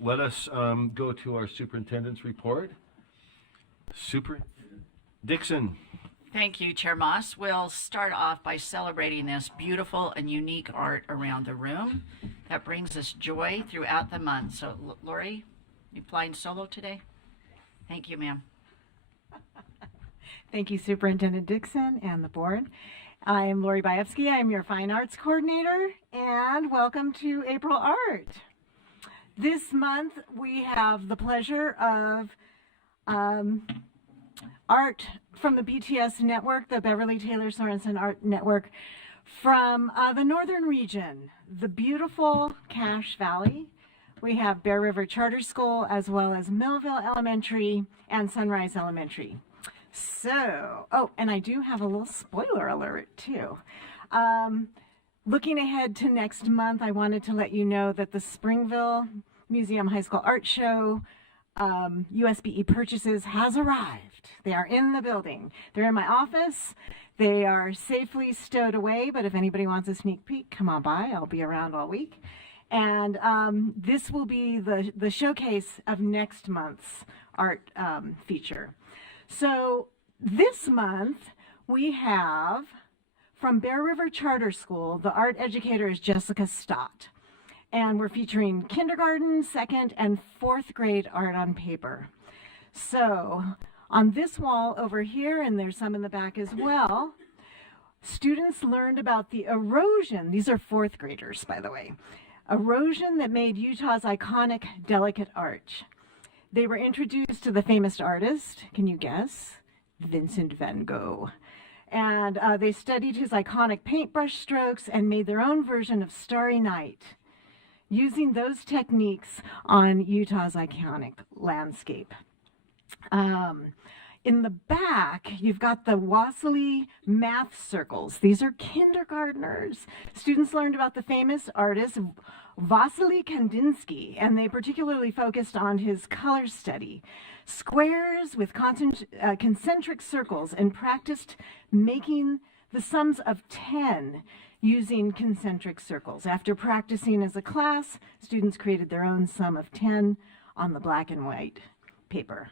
let us go to our superintendent's report. Superintendent Dixon. Thank you, Chair Moss. We'll start off by celebrating this beautiful and unique art around the room that brings us joy throughout the month. So, Lori, you flying solo today? Thank you, ma'am. Thank you, Superintendent Dixon and the board. I am Lori Baevsky. I am your Fine Arts Coordinator, and welcome to April Art. This month, we have the pleasure of art from the BTS network, the Beverly Taylor Sorensen Art Network, from the northern region, the beautiful Cache Valley. We have Bear River Charter School, as well as Millville Elementary and Sunrise Elementary. So, oh, and I do have a little spoiler alert too. Looking ahead to next month, I wanted to let you know that the Springville Museum High School Art Show USBE purchases has arrived. They are in the building. They're in my office. They are safely stowed away, but if anybody wants a sneak peek, come on by. I'll be around all week. And this will be the showcase of next month's art feature. So this month we have, from Bear River Charter School, the art educator is Jessica Stott. And we're featuring kindergarten, second, and fourth grade art on paper. So on this wall over here, and there's some in the back as well, students learned about the erosion. These are fourth graders, by the way. Erosion that made Utah's iconic delicate arch. They were introduced to the famous artist, can you guess? Vincent van Gogh. And they studied his iconic paintbrush strokes and made their own version of Starry Night, using those techniques on Utah's iconic landscape. In the back, you've got the Wassily math circles. These are kindergartners. Students learned about the famous artist Wassily Kandinsky, and they particularly focused on his color study. Squares with concentric circles, and practiced making the sums of 10 using concentric circles. After practicing as a class, students created their own sum of 10 on the black and white paper.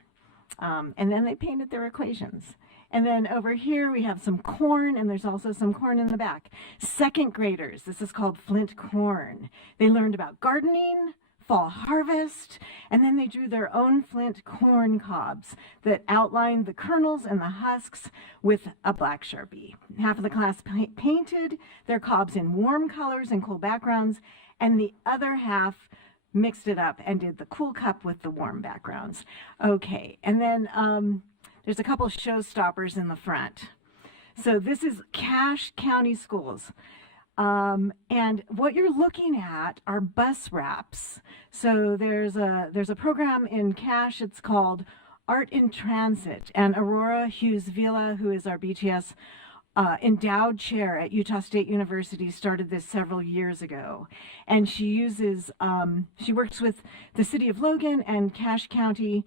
And then they painted their equations. And then over here we have some corn, and there's also some corn in the back. Second graders, this is called flint corn. They learned about gardening, fall harvest, and then they drew their own flint corn cobs that outlined the kernels and the husks with a black Sharpie. Half of the class painted their cobs in warm colors and cool backgrounds, and the other half mixed it up and did the cool cup with the warm backgrounds. Okay, and then there's a couple showstoppers in the front. So this is Cache County Schools. And what you're looking at are bus wraps. So there's a program in Cache, it's called Art in Transit, and Aurora Hughes Vila, who is our BTS endowed chair at Utah State University, started this several years ago. And she uses, she works with the city of Logan and Cache County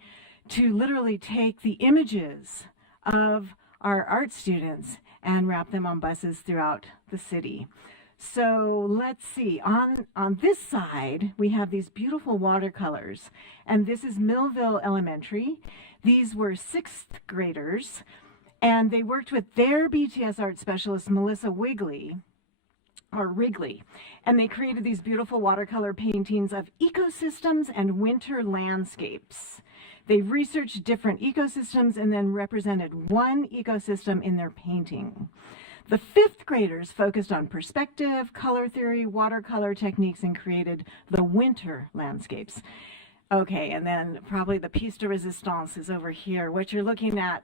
to literally take the images of our art students and wrap them on buses throughout the city. So let's see, on this side, we have these beautiful watercolors, and this is Millville Elementary. These were sixth graders, and they worked with their BTS art specialist, Melissa Wrigley, and they created these beautiful watercolor paintings of ecosystems and winter landscapes. They researched different ecosystems and then represented one ecosystem in their painting. The fifth graders focused on perspective, color theory, watercolor techniques, and created the winter landscapes. Okay, and then probably the piece de resistance is over here. What you're looking at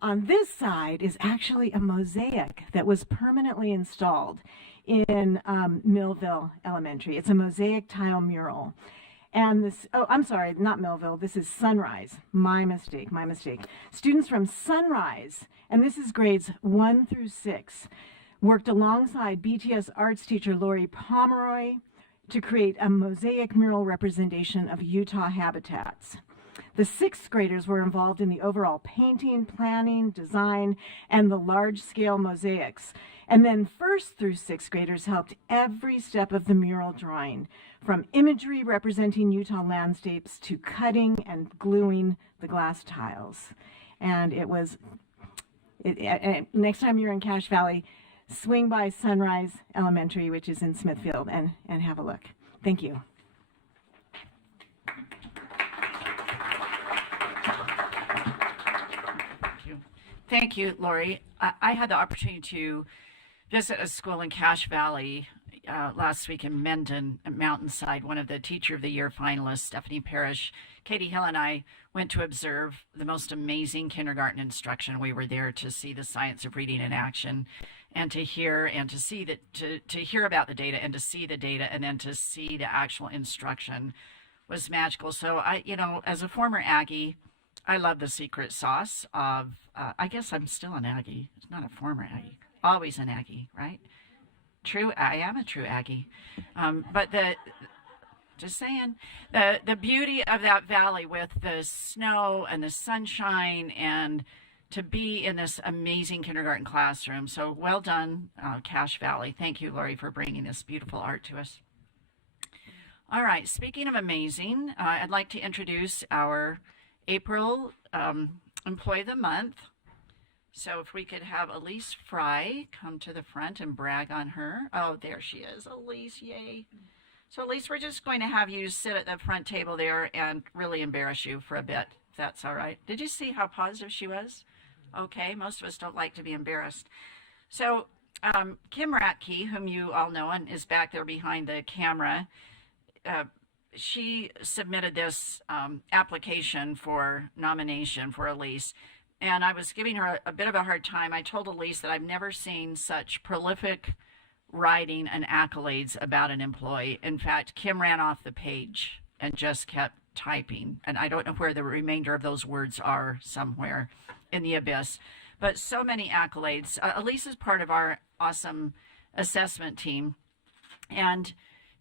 on this side is actually a mosaic that was permanently installed in Millville Elementary. It's a mosaic tile mural. And this, oh, I'm sorry, not Millville, this is Sunrise. My mistake. Students from Sunrise, and this is grades 1 through 6, worked alongside BTS arts teacher Lori Pomeroy to create a mosaic mural representation of Utah habitats. The sixth graders were involved in the overall painting, planning, design, and the large-scale mosaics. And then first through sixth graders helped every step of the mural drawing, from imagery representing Utah landscapes to cutting and gluing the glass tiles. And next time you're in Cache Valley, swing by Sunrise Elementary, which is in Smithfield, and have a look. Thank you. Thank you, Lori. I had the opportunity to visit a school in Cache Valley last week in Mendon, Mountainside. One of the Teacher of the Year finalists, Stephanie Parrish, Katie Hill, and I went to observe the most amazing kindergarten instruction. We were there to see the science of reading in action, and to hear and to see that to hear about the data and to see the data and then to see the actual instruction was magical. So as a former Aggie, I love the secret sauce of, I guess I'm still an Aggie. It's not a former Aggie. Always an Aggie, right? True, I am a true Aggie. But just saying, the beauty of that valley with the snow and the sunshine and to be in this amazing kindergarten classroom. So well done, Cache Valley. Thank you, Lori, for bringing this beautiful art to us. All right, speaking of amazing, I'd like to introduce our April Employee of the Month. So if we could have Elise Fry come to the front and brag on her. Oh, there she is. Elise, yay. So Elise, we're just going to have you sit at the front table there and really embarrass you for a bit, if that's all right. Did you see how positive she was? Okay, most of us don't like to be embarrassed. So Kim Ratke, whom you all know and is back there behind the camera, she submitted this application for nomination for Elise, and I was giving her a bit of a hard time. I told Elise that I've never seen such prolific writing and accolades about an employee. In fact, Kim ran off the page and just kept typing, and I don't know where the remainder of those words are, somewhere in the abyss. But so many accolades. Elise is part of our awesome assessment team, and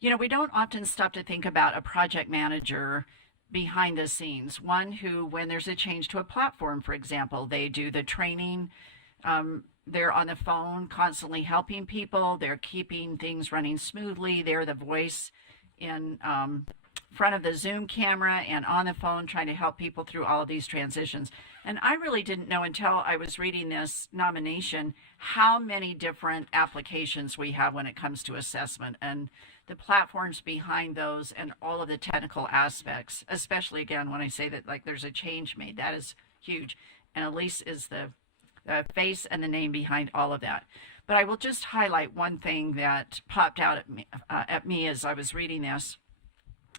we don't often stop to think about a project manager behind the scenes, one who, when there's a change to a platform, for example, they do the training, they're on the phone constantly helping people, they're keeping things running smoothly, they're the voice in front of the Zoom camera and on the phone trying to help people through all of these transitions. And I really didn't know until I was reading this nomination how many different applications we have when it comes to assessment and the platforms behind those and all of the technical aspects, especially again when I say that like there's a change made. That is huge. And Elise is the face and the name behind all of that. But I will just highlight one thing that popped out at me as I was reading this.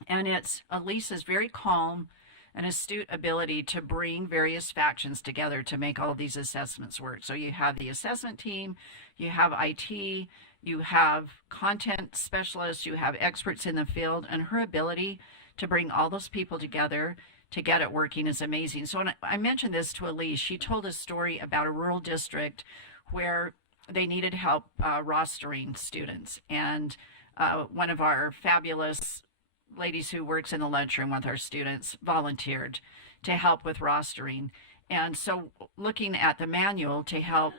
And it's Elise's very calm and astute ability to bring various factions together to make all of these assessments work. So you have the assessment team, you have IT, you have content specialists, you have experts in the field, and her ability to bring all those people together to get it working is amazing. So when I mentioned this to Elise, she told a story about a rural district where they needed help rostering students. And one of our fabulous ladies who works in the lunchroom with our students volunteered to help with rostering. And so looking at the manual to help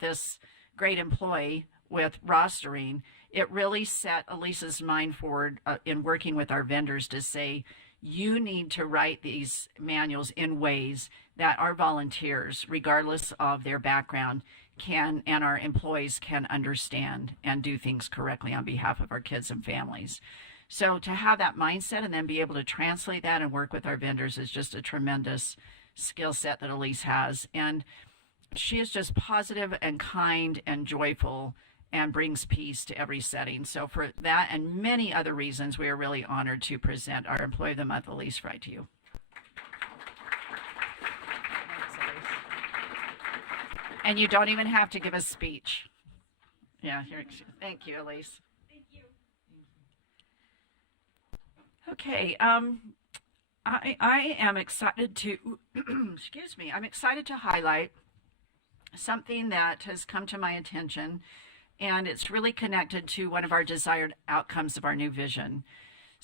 this great employee with rostering, it really set Elisa's mind forward in working with our vendors to say, you need to write these manuals in ways that our volunteers, regardless of their background, can, and our employees can understand and do things correctly on behalf of our kids and families. So to have that mindset and then be able to translate that and work with our vendors is just a tremendous skill set that Elise has. And she is just positive and kind and joyful and brings peace to every setting. So for that and many other reasons, we are really honored to present our Employee of the Month, Elise Fry, to you. And you don't even have to give a speech. Yeah, here. Thank you, Elise. Okay, I am excited to, excuse me, I'm excited to highlight something that has come to my attention, and it's really connected to one of our desired outcomes of our new vision.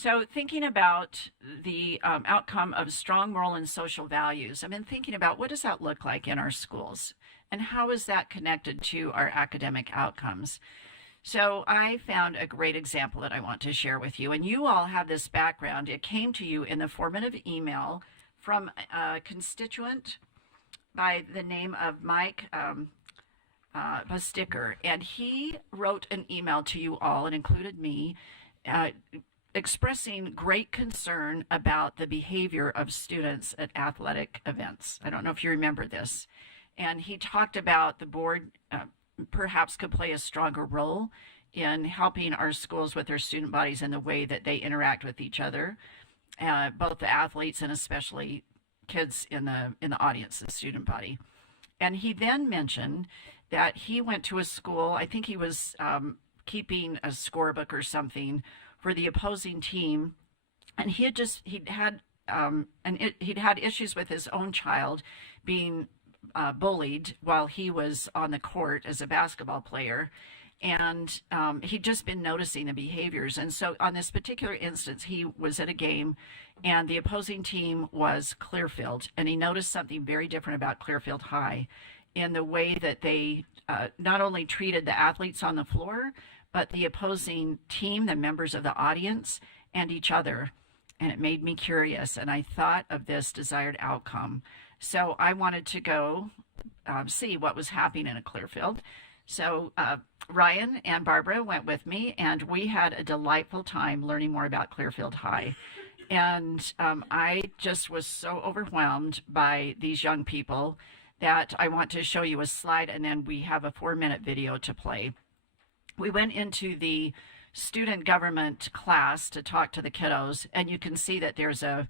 So, thinking about the outcome of strong moral and social values, I've been thinking about what does that look like in our schools, and how is that connected to our academic outcomes. So, I found a great example that I want to share with you, and you all have this background. It came to you in the formative email from a constituent by the name of Mike Sticker, and he wrote an email to you all and included me, expressing great concern about the behavior of students at athletic events. I don't know if you remember this. And he talked about the board perhaps could play a stronger role in helping our schools with their student bodies and the way that they interact with each other, both the athletes and especially kids in the audience, the student body. And he then mentioned that he went to a school, I think he was keeping a scorebook or something for the opposing team, and he'd had issues with his own child being bullied while he was on the court as a basketball player, and he'd just been noticing the behaviors. And so on this particular instance, he was at a game, and the opposing team was Clearfield, and he noticed something very different about Clearfield High in the way that they not only treated the athletes on the floor, but the opposing team, the members of the audience, and each other. And it made me curious, and I thought of this desired outcome. So I wanted to go see what was happening in a Clearfield. So Ryan and Barbara went with me, and we had a delightful time learning more about Clearfield High. And I just was so overwhelmed by these young people that I want to show you a slide, and then we have a 4-minute video to play. We went into the student government class to talk to the kiddos, and you can see that there's a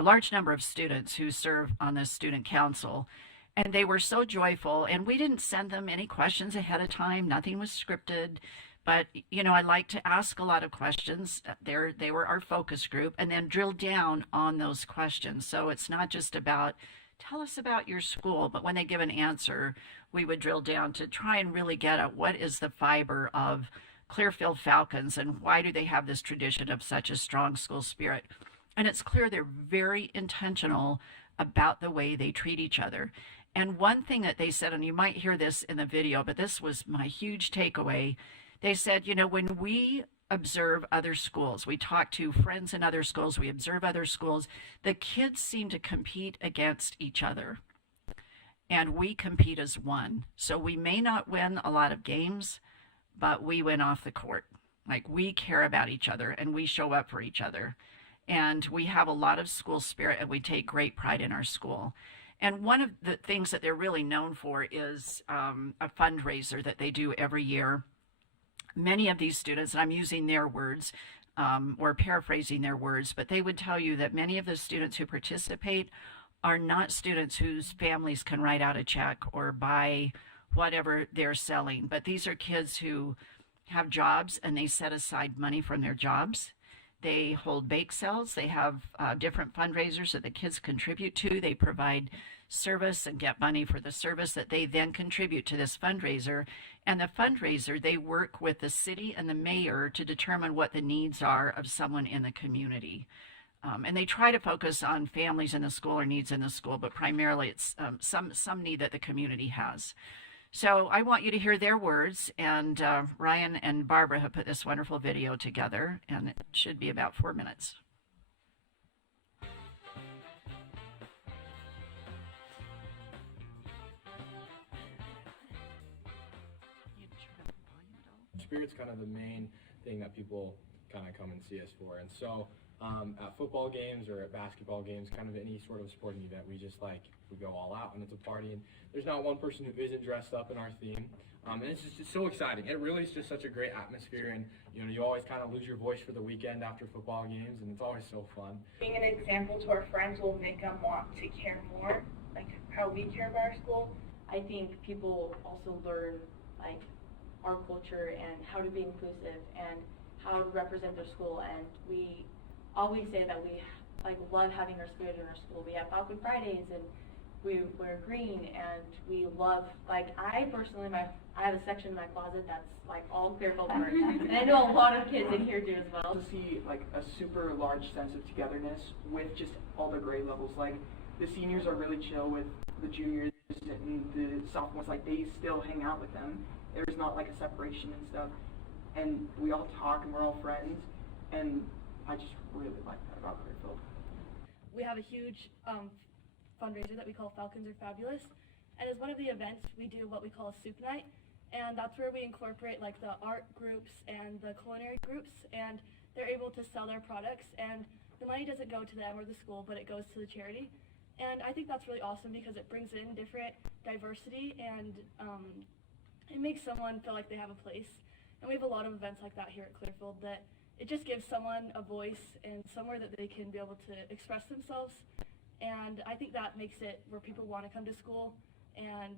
large number of students who serve on the student council, and they were so joyful. And we didn't send them any questions ahead of time. Nothing was scripted, but I like to ask a lot of questions. They were our focus group, and then drill down on those questions. So it's not just about tell us about your school, but when they give an answer, we would drill down to try and really get at what is the fiber of Clearfield Falcons and why do they have this tradition of such a strong school spirit. And it's clear they're very intentional about the way they treat each other. And one thing that they said, and you might hear this in the video, but this was my huge takeaway. They said, when we observe other schools, we talk to friends in other schools, we observe other schools, the kids seem to compete against each other. And we compete as one. So we may not win a lot of games, but we win off the court. Like, we care about each other and we show up for each other. And we have a lot of school spirit, and we take great pride in our school. And one of the things that they're really known for is a fundraiser that they do every year. Many of these students, and I'm using their words or paraphrasing their words, but they would tell you that many of the students who participate are not students whose families can write out a check or buy whatever they're selling, but these are kids who have jobs and they set aside money from their jobs. They hold bake sales. They have different fundraisers that the kids contribute to. They provide service and get money for the service that they then contribute to this fundraiser. And the fundraiser, they work with the city and the mayor to determine what the needs are of someone in the community. And they try to focus on families in the school or needs in the school, but primarily it's some need that the community has. So I want you to hear their words, and Ryan and Barbara have put this wonderful video together, and it should be about 4 minutes. Spirit's kind of the main thing that people kind of come and see us for. And so at football games or at basketball games, kind of any sort of sporting event, we go all out, and it's a party. And there's not one person who isn't dressed up in our theme. And it's just so exciting. It really is just such a great atmosphere, and you always kind of lose your voice for the weekend after football games, and it's always so fun. Being an example to our friends will make them want to care more, like how we care about our school. I think people also learn like our culture and how to be inclusive and how to represent their school. And we always say that we love having our spirit in our school. We have Falcon Fridays, and we wear green, and we love, like, I personally, I have a section in my closet that's like all Clearfield merch, and I know a lot of kids in here do as well. To see like a super large sense of togetherness with just all the grade levels. Like the seniors are really chill with the juniors, and the sophomores, like they still hang out with them. There's not like a separation and stuff, and we all talk and we're all friends, and I just really like that about Clearfield. We have a huge fundraiser that we call Falcons Are Fabulous, and as one of the events we do what we call a soup night, and that's where we incorporate like the art groups and the culinary groups, and they're able to sell their products, and the money doesn't go to them or the school, but it goes to the charity. And I think that's really awesome because it brings in different diversity, and it makes someone feel like they have a place. And we have a lot of events like that here at Clearfield that it just gives someone a voice and somewhere that they can be able to express themselves. And I think that makes it where people want to come to school, and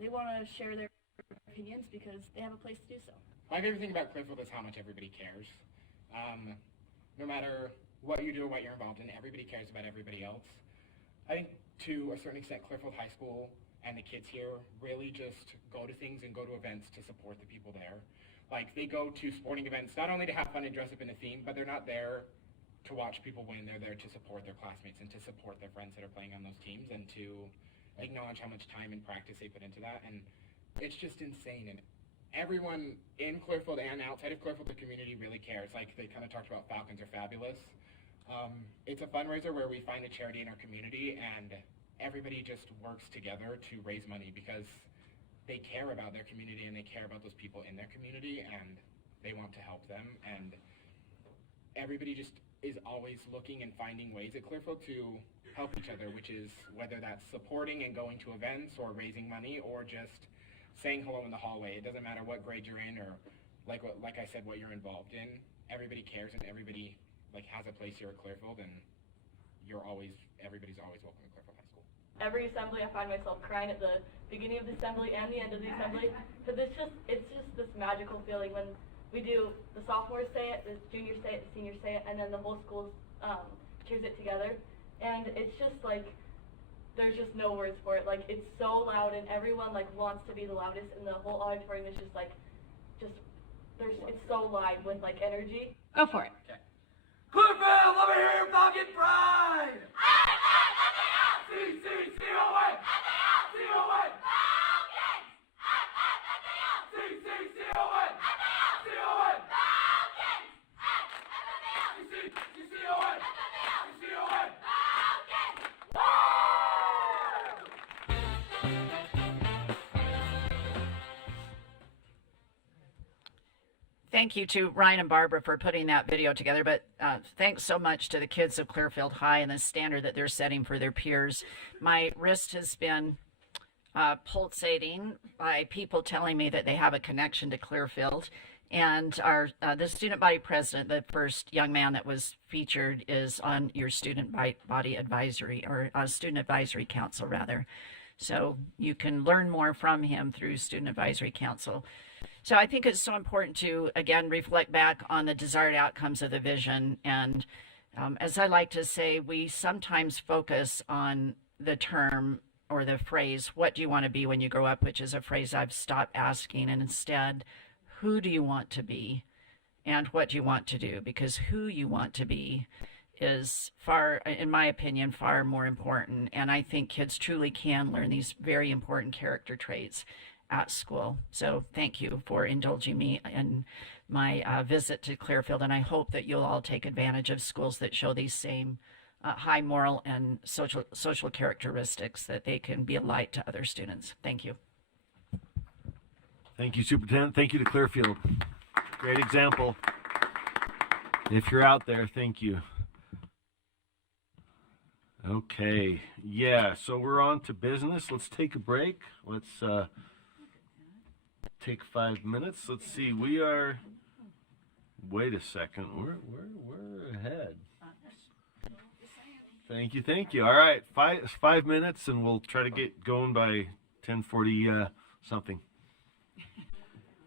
they want to share their opinions because they have a place to do so. My favorite thing about Clearfield is how much everybody cares. No matter what you do or what you're involved in, everybody cares about everybody else. I think to a certain extent Clearfield High School and the kids here really just go to things and go to events to support the people there. Like they go to sporting events not only to have fun and dress up in a theme, but they're not there to watch people win. They're there to support their classmates and to support their friends that are playing on those teams, and to acknowledge how much time and practice they put into that. And it's just insane. And everyone in Clearfield and outside of Clearfield, the community really cares. Like they kind of talked about Falcons Are Fabulous. It's a fundraiser where we find a charity in our community, and everybody just works together to raise money because they care about their community and they care about those people in their community, and they want to help them. And everybody just is always looking and finding ways at Clearfield to help each other, which is whether that's supporting and going to events or raising money or just saying hello in the hallway. It doesn't matter what grade you're in or like I said, what you're involved in. Everybody cares, and everybody like has a place here at Clearfield, and everybody's always welcome at Clearfield High School. Every assembly I find myself crying at the beginning of the assembly and the end of the assembly, because it's just this magical feeling when we do, the sophomores say it, the juniors say it, the seniors say it, and then the whole school cheers it together. And it's just like, there's just no words for it. Like, it's so loud, and everyone like wants to be the loudest, and the whole auditorium is just like, it's so live with like energy. Go for it. Okay. Clearfield, let me hear your Falcon pride! C-C-C-O-A! C-O-A! C-C-C-O-A! C-O-A! C-C-C-O-A! C-C-O-A! Thank you to Ryan and Barbara for putting that video together, but thanks so much to the kids of Clearfield High and the standard that they're setting for their peers. My wrist has been pulsating by people telling me that they have a connection to Clearfield. And the student body president, the first young man that was featured, is on your student body advisory, or student advisory council rather. So you can learn more from him through Student Advisory Council. So I think it's so important to, again, reflect back on the desired outcomes of the vision. And as I like to say, we sometimes focus on the term or the phrase, what do you want to be when you grow up, which is a phrase I've stopped asking. And instead, who do you want to be and what do you want to do? Because who you want to be is far, in my opinion, far more important. And I think kids truly can learn these very important character traits at school. So thank you for indulging me in my visit to Clearfield, and I hope that you'll all take advantage of schools that show these same high moral and social characteristics, that they can be a light to other students. Thank you. Thank you, Superintendent. Thank you to Clearfield. Great example. If you're out there, thank you. Okay, yeah, so we're on to business. Let's take a break. Let's take 5 minutes. Let's see, we are, wait a second, we're ahead. Thank you. All right, five minutes, and we'll try to get going by 10:40 something.